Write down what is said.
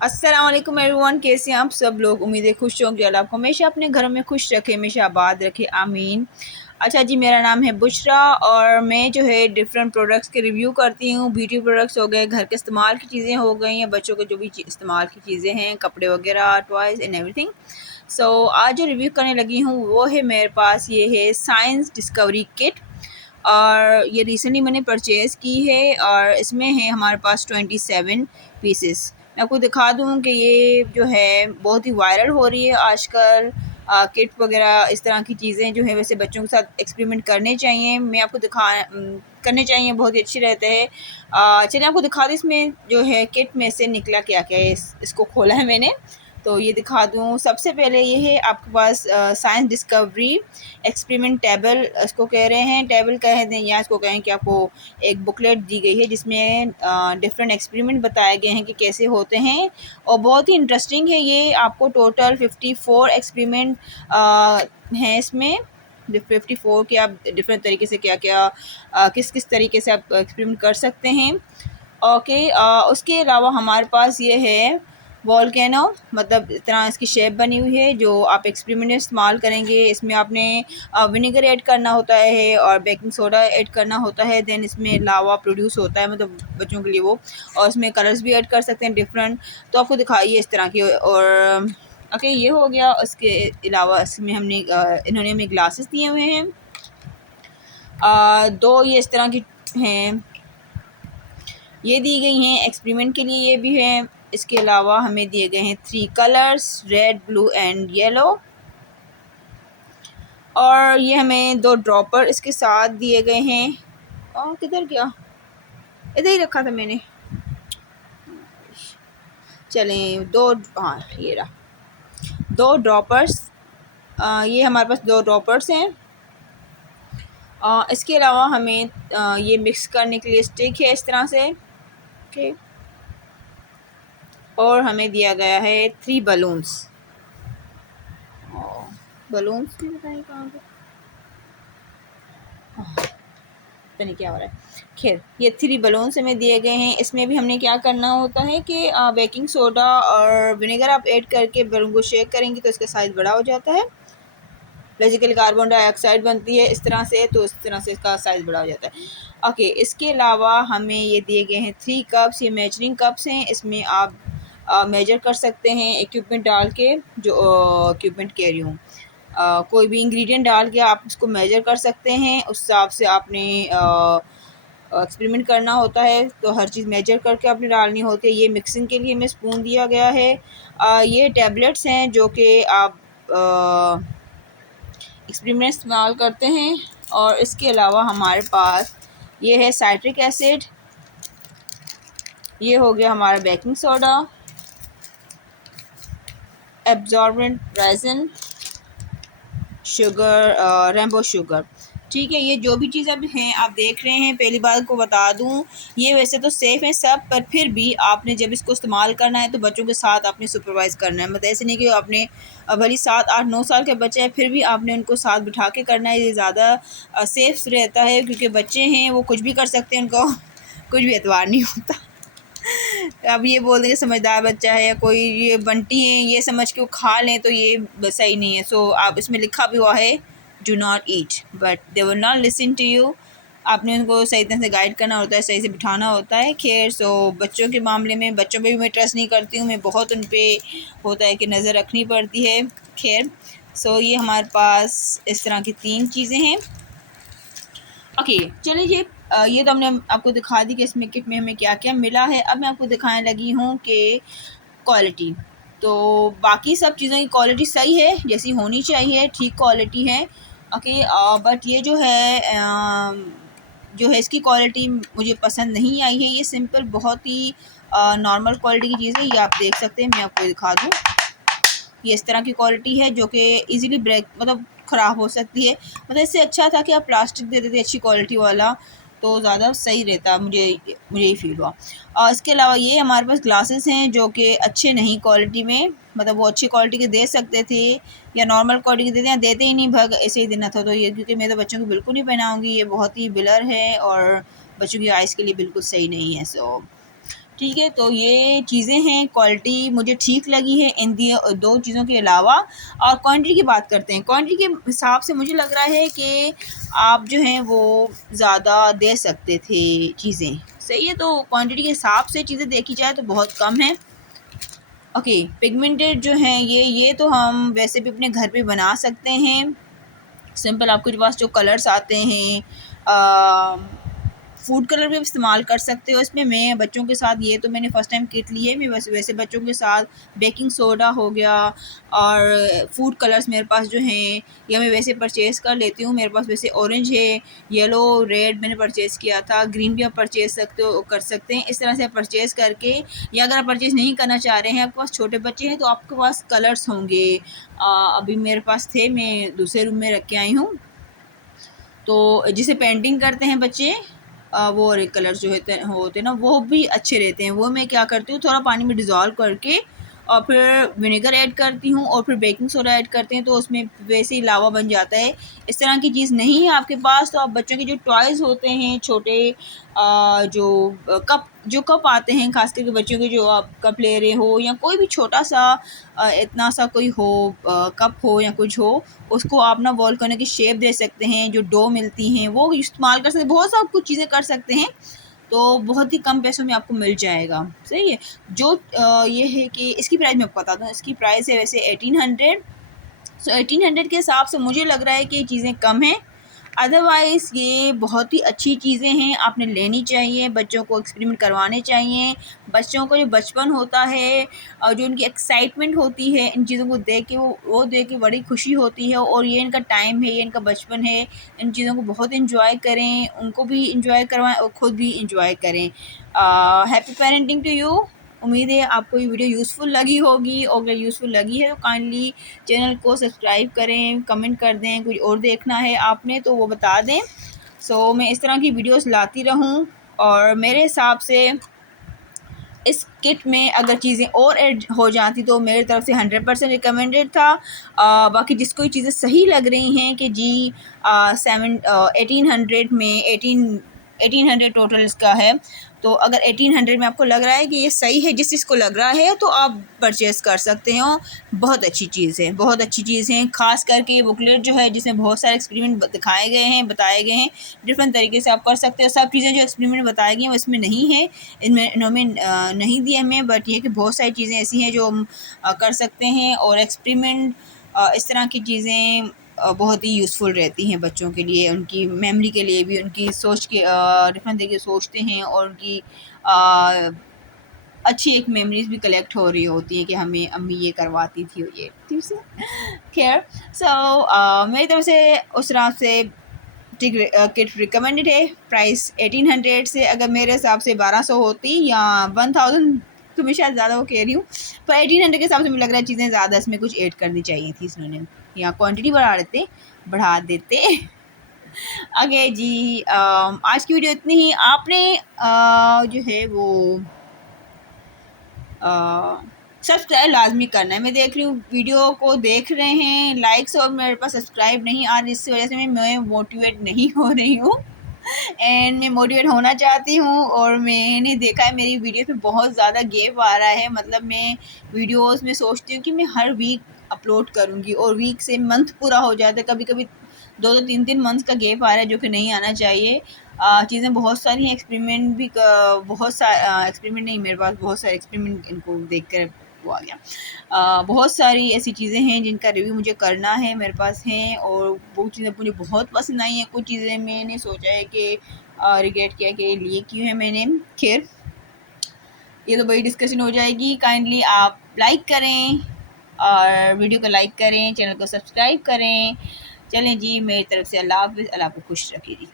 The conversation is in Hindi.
अस्सलाम वालेकुम एवरीवन, कैसे हैं आप सब लोग। उम्मीद है खुश होंगे। अल्लाह आपको हमेशा अपने घरों में खुश रखे, हमेशा आबाद रखे, आमीन। अच्छा जी, मेरा नाम है बुशरा और मैं जो है डिफरेंट प्रोडक्ट्स के रिव्यू करती हूँ। ब्यूटी प्रोडक्ट्स हो गए, घर के इस्तेमाल की चीज़ें हो गई हैं, बच्चों के जो भी इस्तेमाल की चीज़ें हैं, कपड़े वगैरह, टॉयज़ एंड एवरीथिंग। सो आज जो रिव्यू करने लगी हूँ वो है, मेरे पास ये है साइंस डिस्कवरी किट और ये रिसेंटली मैंने परचेज़ की है और इसमें है हमारे पास 27 पीसेस। मैं आपको दिखा दूँ कि ये जो है बहुत ही वायरल हो रही है आजकल। किट वगैरह इस तरह की चीज़ें जो है वैसे बच्चों के साथ एक्सपेरिमेंट करने चाहिए। मैं आपको करने चाहिए, बहुत ही अच्छे रहते हैं। चलिए आपको दिखा दूँ इसमें जो है किट में से निकला क्या क्या है। इसको खोला है मैंने, तो ये दिखा दूँ। सबसे पहले ये है आपके पास साइंस डिस्कवरी एक्सपेरिमेंट टेबल, इसको कह रहे हैं, टेबल कह दें या इसको कहें कि आपको एक बुकलेट दी गई है जिसमें डिफरेंट एक्सपेरिमेंट बताए गए हैं कि कैसे होते हैं और बहुत ही इंटरेस्टिंग है ये। आपको टोटल 54 एक्सपेरिमेंट हैं इसमें। 54 के आप डिफरेंट तरीके से क्या क्या किस किस तरीके से आप एक्सपेरिमेंट कर सकते हैं। ओके, उसके अलावा हमारे पास ये है वॉल्केनो, मतलब इस तरह इसकी शेप बनी हुई है जो आप एक्सपेरिमेंट में इस्तेमाल करेंगे। इसमें आपने विनेगर ऐड करना होता है और बेकिंग सोडा ऐड करना होता है, देन इसमें लावा प्रोड्यूस होता है, मतलब बच्चों के लिए वो। और इसमें कलर्स भी ऐड कर सकते हैं डिफरेंट। तो आपको दिखाइए इस तरह की। और ओके, ये हो गया। उसके अलावा इसमें इन्होंने हमें ग्लासेस दिए हुए हैं। दो ये इस तरह की हैं, ये दी गई हैं एक्सपेरिमेंट के लिए, ये भी है। इसके अलावा हमें दिए गए हैं 3 colours, red, blue and yellow. और ये हमें 2 ड्रॉपर इसके साथ दिए गए हैं। और किधर गया, इधर ही रखा था मैंने। चलें, दो, हाँ ये रहा, 2 ड्रॉपर्स। ये हमारे पास 2 ड्रॉपर्स हैं। इसके अलावा हमें ये मिक्स करने के लिए स्टिक है इस तरह से। ओके, और हमें दिया गया है 3 बलून्स। बलून्स भी बताइए कहाँ पे, पता नहीं क्या हो रहा है। खैर, ये 3 बलून्स हमें दिए गए हैं। इसमें भी हमने क्या करना होता है कि बेकिंग सोडा और विनेगर आप ऐड करके बलून को शेक करेंगे तो इसका साइज़ बड़ा हो जाता है। बेसिकली कार्बन डाइऑक्साइड बनती है इस तरह से, तो इस तरह से इसका साइज़ बड़ा हो जाता है। ओके, इसके अलावा हमें ये दिए गए हैं 3 कप्स। ये मेजरिंग कप्स हैं, इसमें आप मेजर कर सकते हैं इक्विपमेंट डाल के, जो इक्विपमेंट कह रही हूँ, कोई भी इंग्रेडिएंट डाल के आप उसको मेजर कर सकते हैं। उस हिसाब से आपने एक्सपेरिमेंट करना होता है, तो हर चीज़ मेजर करके आपने डालनी होती है। ये मिक्सिंग के लिए हमें स्पून दिया गया है। ये टैबलेट्स हैं जो कि आप एक्सपेरिमेंट इस्तेमाल करते हैं। और इसके अलावा हमारे पास ये है साइट्रिक एसिड, ये हो गया हमारा baking soda, absorbent resin, sugar, rainbow sugar. ठीक है, ये जो भी चीज़ अब हैं आप देख रहे हैं, पहली बात को बता दूं, ये वैसे तो सेफ़ है सब, पर फिर भी आपने जब इसको इस्तेमाल करना है तो बच्चों के साथ आपने सुपरवाइज़ करना है। मतलब ऐसे नहीं कि आपने भले 7, 8, 9 साल के बच्चे हैं फिर भी आपने उनको साथ बिठा के करना है। ये ज़्यादा सेफ़ रहता है क्योंकि बच्चे हैं, वो कुछ भी कर सकते हैं, उनको कुछ भी एतबार नहीं होता। अब ये बोल देंगे समझदार बच्चा है या कोई, ये बंटी हैं, ये समझ के वो खा लें तो ये सही नहीं है। सो आप इसमें लिखा भी हुआ है do not eat, but they will not listen to you. आपने उनको सही तरह से गाइड करना होता है, सही से बिठाना होता है। खैर, सो बच्चों के मामले में, बच्चों पे भी मैं ट्रस्ट नहीं करती हूँ, मैं बहुत उन पर होता है कि नज़र रखनी पड़ती है। खैर, सो ये हमारे पास इस तरह की 3 चीज़ें हैं। ओके, चलिए ये तो हमने आपको दिखा दी कि इसमें किट में हमें क्या क्या मिला है। अब मैं आपको दिखाने लगी हूँ कि क्वालिटी। तो बाकी सब चीज़ों की क्वालिटी सही है, जैसी होनी चाहिए, ठीक क्वालिटी है। ओके, बट ये जो है इसकी क्वालिटी मुझे पसंद नहीं आई है। ये सिंपल बहुत ही नॉर्मल क्वालिटी की चीज़ है, ये आप देख सकते हैं। मैं आपको दिखा दूँ, ये इस तरह की क्वालिटी है जो कि इजीली ब्रेक, मतलब ख़राब हो सकती है। मतलब इससे अच्छा था कि आप प्लास्टिक दे देते अच्छी क्वालिटी वाला, तो ज़्यादा सही रहता। मुझे यही फ़ील हुआ। और इसके अलावा ये हमारे पास ग्लासेस हैं जो कि अच्छे नहीं क्वालिटी में, मतलब वो अच्छी क्वालिटी के दे सकते थे या नॉर्मल क्वालिटी के देते हैं, देते ही नहीं, भग ऐसे ही देना था। तो ये, क्योंकि मैं तो बच्चों को बिल्कुल नहीं पहनाऊँगी, ये बहुत ही ब्लर है और बच्चों की आइज़ के लिए बिल्कुल सही नहीं है। सो ठीक है, तो ये चीज़ें हैं, क्वालिटी मुझे ठीक लगी है इन दो चीज़ों के अलावा। और क्वांटिटी की बात करते हैं, क्वांटिटी के हिसाब से मुझे लग रहा है कि आप जो हैं वो ज़्यादा दे सकते थे चीज़ें, सही है। तो क्वांटिटी के हिसाब से चीज़ें देखी जाए तो बहुत कम है। ओके, पिगमेंटेड जो हैं ये तो हम वैसे भी अपने घर पे बना सकते हैं। सिंपल आपके पास जो कलर्स आते हैं, फूड कलर भी इस्तेमाल कर सकते हो इसमें। मैं बच्चों के साथ, ये तो मैंने फ़र्स्ट टाइम किट ली है, मैं वैसे बच्चों के साथ बेकिंग सोडा हो गया और फूड कलर्स मेरे पास जो हैं या मैं वैसे परचेज़ कर लेती हूँ। मेरे पास वैसे ऑरेंज है, येलो, रेड मैंने परचेज़ किया था, ग्रीन भी आप परचेज़ कर सकते हैं। इस तरह से परचेज़ करके, या अगर आप परचेज़ नहीं करना चाह रहे हैं, आपके पास छोटे बच्चे हैं तो आपके पास कलर्स होंगे। अभी मेरे पास थे, मैं दूसरे रूम में रख के आई हूँ। तो जिसे पेंटिंग करते हैं बच्चे, वो वाले कलर्स जो होते हैं ना, वो भी अच्छे रहते हैं। वो मैं क्या करती हूँ, थोड़ा पानी में डिज़ोल्व करके और फिर विनेगर ऐड करती हूँ और फिर बेकिंग सोडा ऐड करते हैं, तो उसमें वैसे ही लावा बन जाता है। इस तरह की चीज़ नहीं है आपके पास तो आप बच्चों के जो टॉयज़ होते हैं छोटे, जो कप आते हैं, ख़ास करके बच्चों के, जो आप कप ले रहे हो या कोई भी छोटा सा इतना सा कोई हो, कप हो या कुछ हो, उसको आप ना वॉल्केनो की शेप दे सकते हैं। जो डो मिलती हैं वो इस्तेमाल कर सकते हैं, बहुत सब कुछ चीज़ें कर सकते हैं। तो बहुत ही कम पैसों में आपको मिल जाएगा, सही है। जो ये है कि इसकी प्राइस मैं आपको बता दूँ, इसकी प्राइस है वैसे 1800। सो 1800 के हिसाब से मुझे लग रहा है कि ये चीज़ें कम हैं। अदरवाइज़ ये बहुत ही अच्छी चीज़ें हैं, आपने लेनी चाहिए, बच्चों को एक्सपेरिमेंट करवाने चाहिए। बच्चों को जो बचपन होता है और जो उनकी एक्साइटमेंट होती है इन चीज़ों को देख के, वो देख के बड़ी खुशी होती है। और ये इनका टाइम है, ये इनका बचपन है, इन चीज़ों को बहुत एंजॉय करें, उनको भी एंजॉय करवाएं और ख़ुद भी एंजॉय करें। Happy parenting to you. उम्मीद है आपको ये वीडियो यूज़फुल लगी होगी, और अगर यूज़फुल लगी है तो काइंडली चैनल को सब्सक्राइब करें, कमेंट कर दें, कुछ और देखना है आपने तो वो बता दें। सो मैं इस तरह की वीडियोस लाती रहूं, और मेरे हिसाब से इस किट में अगर चीज़ें और ऐड हो जाती तो मेरी तरफ से 100% रिकमेंडेड था। बाकी जिसको ये चीज़ें सही लग रही हैं कि जी 1800 में 1800 टोटल इसका है, तो अगर 1800 में आपको लग रहा है कि ये सही है, जिस चीज़ को लग रहा है, तो आप परचेज़ कर सकते हो। बहुत अच्छी चीज़ है, बहुत अच्छी चीज़ है। ख़ास करके ये बुकलेट जो है, जिसमें बहुत सारे एक्सपेरिमेंट दिखाए गए हैं, बताए गए हैं, डिफरेंट तरीके से आप कर सकते हो। सब चीज़ें जो एक्सपेरिमेंट बताई गई हैं वो इसमें नहीं है, इनमें नहीं दिए हमें, बट ये है कि बहुत सारी चीज़ें ऐसी हैं जो हम कर सकते हैं। और एक्सपेरिमेंट, इस तरह की चीज़ें बहुत ही यूज़फुल रहती हैं बच्चों के लिए, उनकी मेमोरी के लिए भी, उनकी सोच के डिफरेंट तरीके से सोचते हैं, और उनकी अच्छी एक मेमोरीज़ भी कलेक्ट हो रही होती हैं कि हमें अम्मी ये करवाती थी और ये, ठीक है। खैर, सो मेरी तरफ से उस तरह से किट रिकमेंडेड है। प्राइस 1800 से अगर मेरे हिसाब से 1200 होती या 1000, तो मैं शायद ज़्यादा वो कह रही हूँ, पर 1800 के हिसाब से मुझे लग रहा है चीज़ें ज़्यादा इसमें कुछ ऐड करनी चाहिए थी इन्होंने, या क्वांटिटी बढ़ा देते। ओके जी, आज की वीडियो इतनी ही। आपने जो है वो सब्सक्राइब लाजमी करना है। मैं देख रही हूँ वीडियो को देख रहे हैं, लाइक्स और मेरे पास सब्सक्राइब नहीं आ रही, इस वजह से मैं मोटिवेट नहीं हो रही हूँ। एंड मैं मोटिवेट होना चाहती हूँ, और मैंने देखा है मेरी वीडियो में बहुत ज़्यादा गैप आ रहा है। मतलब मैं वीडियोस में सोचती हूँ कि मैं हर वीक अपलोड करूँगी, और वीक से मंथ पूरा हो जाता है, कभी कभी 2-3 मंथ्स का गैप आ रहा है, जो कि नहीं आना चाहिए। चीज़ें बहुत सारी हैं, एक्सपेरिमेंट भी बहुत सारे एक्सपेरिमेंट नहीं, मेरे पास बहुत सारे एक्सपेरिमेंट, इनको देख कर वो आ गया। बहुत सारी ऐसी चीज़ें हैं जिनका रिव्यू मुझे करना है, मेरे पास हैं, और वो चीज़ें मुझे बहुत पसंद आई हैं। कुछ चीज़ें मैंने सोचा है कि रिग्रेट किया कि लिए क्यों है मैंने। खैर, ये तो बड़ी डिस्कशन हो जाएगी। काइंडली आप लाइक करें, और वीडियो को लाइक करें, चैनल को सब्सक्राइब करें। चलें जी, मेरी तरफ से अल्लाह हाफ़िज़। अल्लाह आपको खुश रखे जी।